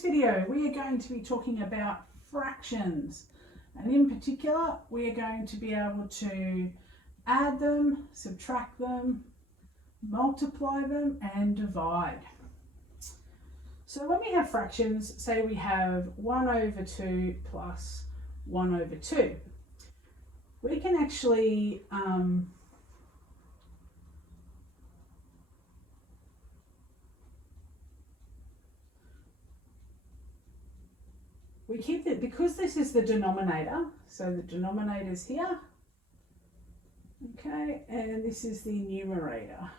Video we are going to be talking about fractions, and in particular we are going to be able to add them, subtract them, multiply them and divide. So when we have fractions, say we have 1 over 2 plus 1 over 2, we can actually we keep it, because this is the denominator, so the denominator's here, okay, and this is the numerator.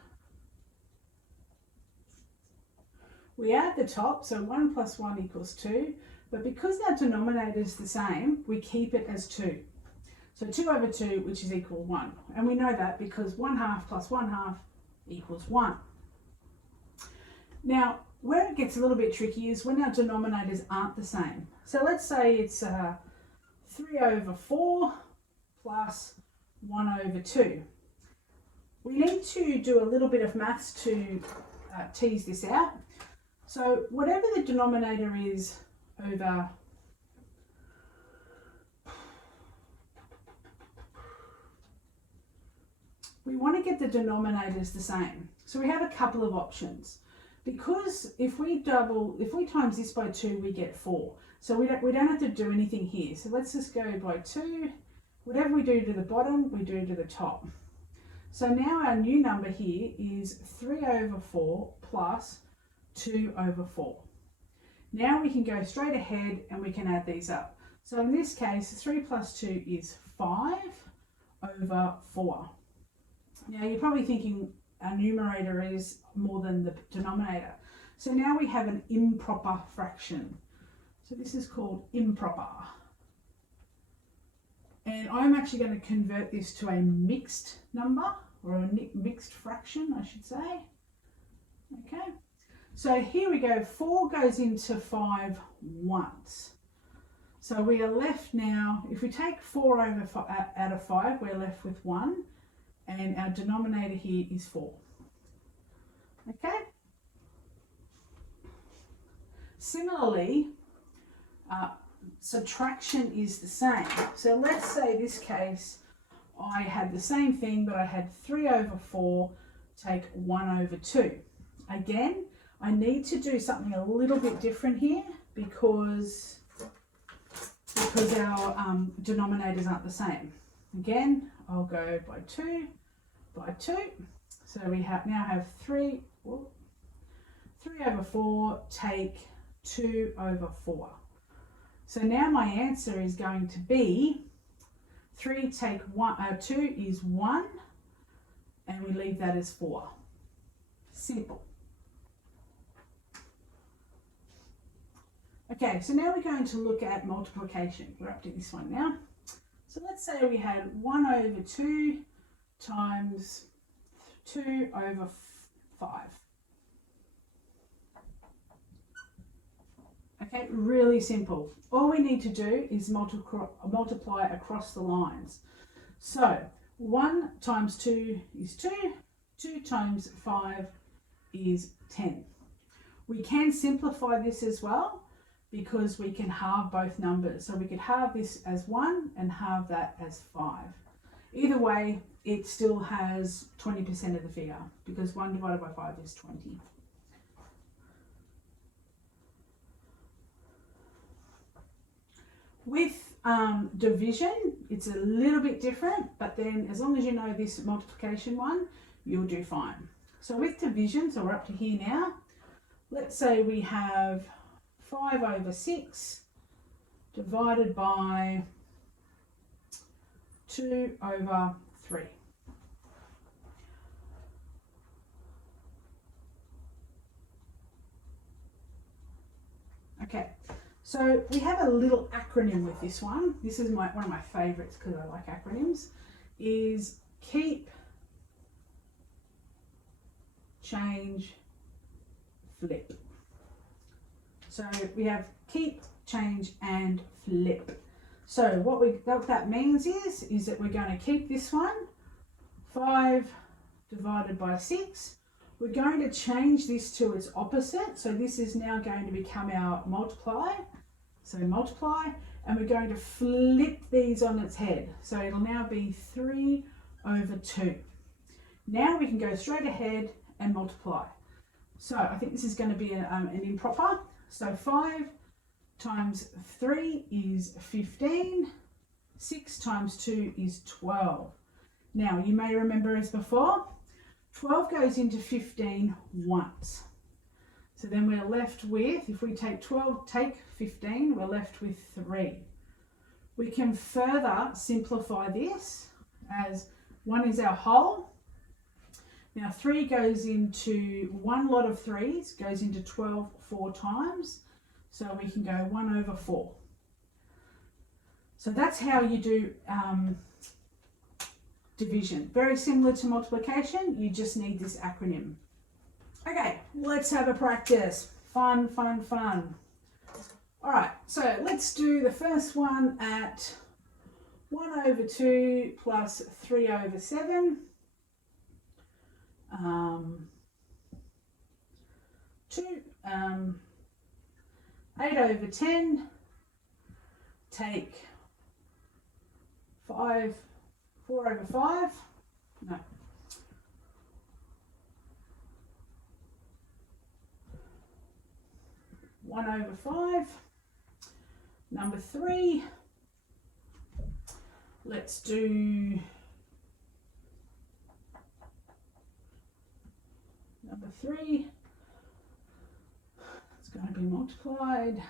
We add the top, so 1 plus 1 equals 2, but because our denominator is the same, we keep it as 2. So 2 over 2, which is equal 1, and we know that because 1/2 plus 1/2 equals 1. Now, where it gets a little bit tricky is when our denominators aren't the same. So let's say it's 3 over 4 plus 1 over 2. We need to do a little bit of maths to tease this out. So whatever the denominator is over we want to get the denominators the same. So we have a couple of options. Because if we times this by 2, we get 4. So we don't have to do anything here. So let's just go by 2. Whatever we do to the bottom, we do to the top. So now our new number here is 3 over 4 plus 2 over 4. Now we can go straight ahead and we can add these up. So in this case, 3 plus 2 is 5 over 4. Now you're probably thinking our numerator is more than the denominator. So now we have an improper fraction. So this is called improper. And I'm actually going to convert this to a mixed number, or a mixed fraction, I should say. Okay. So here we go. 4 goes into 5 once. So we are left now, if we take 4 out of 5, we're left with 1. And our denominator here is 4. Okay? Similarly, subtraction is the same. So let's say this case, I had the same thing, but I had 3 over 4 take 1 over 2. Again, I need to do something a little bit different here because our denominators aren't the same. Again, I'll go by 2. By 2, so we now have 3 over 4 take 2 over 4. So now my answer is going to be 3 take 2 is 1, and we leave that as 4. Simple. Okay, so now we're going to look at multiplication. We're up to this one now. So let's say we had 1 over 2 times 2 over 5. Okay, really simple. All we need to do is multiply across the lines. So 1 times 2 is 2, 2 times 5 is 10. We can simplify this as well because we can halve both numbers. So we could halve this as 1 and halve that as 5. Either way, it still has 20% of the figure because 1 divided by 5 is 20. With division, it's a little bit different, but then as long as you know this multiplication one, you'll do fine. So with division, so we're up to here now. Let's say we have 5 over 6 divided by 2 over 3. Okay, so we have a little acronym with this one. This is one of my favorites because I like acronyms, is keep, change, flip. So we have keep, change and flip. So what that means is that we're going to keep this one, 5 divided by 6, We're going to change this to its opposite. So this is now going to become our multiply. So multiply, and we're going to flip these on its head. So it'll now be 3 over 2. Now we can go straight ahead and multiply. So I think this is going to be an improper. So 5 times 3 is 15. 6 times 2 is 12. Now you may remember as before, 12 goes into 15 once. So then we're left with, if we take 12, take 15, we're left with 3. We can further simplify this as 1 is our whole. Now 3 goes into, one lot of 3s goes into 12 4 times. So we can go 1 over 4. So that's how you do division. Very similar to multiplication, you just need this acronym. Okay, let's have a practice. Fun, fun, fun. All right, so let's do the first one at 1 over 2 plus 3 over 7. 8 over 10. Take 4 over 5. No. 1 over 5. Number 3. Let's do number 3. It's going to be multiplied.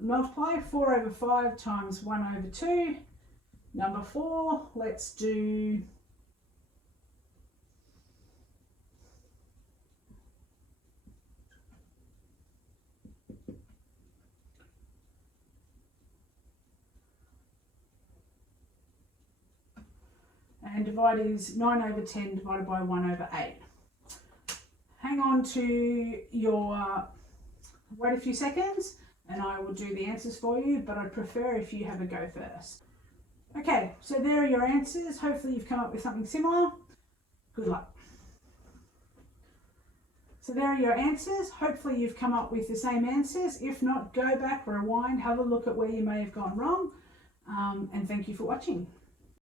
Multiply 4 over 5 times 1 over 2. Number 4, let's do and divide is 9 over 10 divided by 1 over 8. Hang on to your, wait a few seconds and I will do the answers for you, but I'd prefer if you have a go first. Okay, so there are your answers. Hopefully you've come up with something similar. Good luck. So there are your answers. Hopefully you've come up with the same answers. If not, go back, rewind, have a look at where you may have gone wrong, and thank you for watching.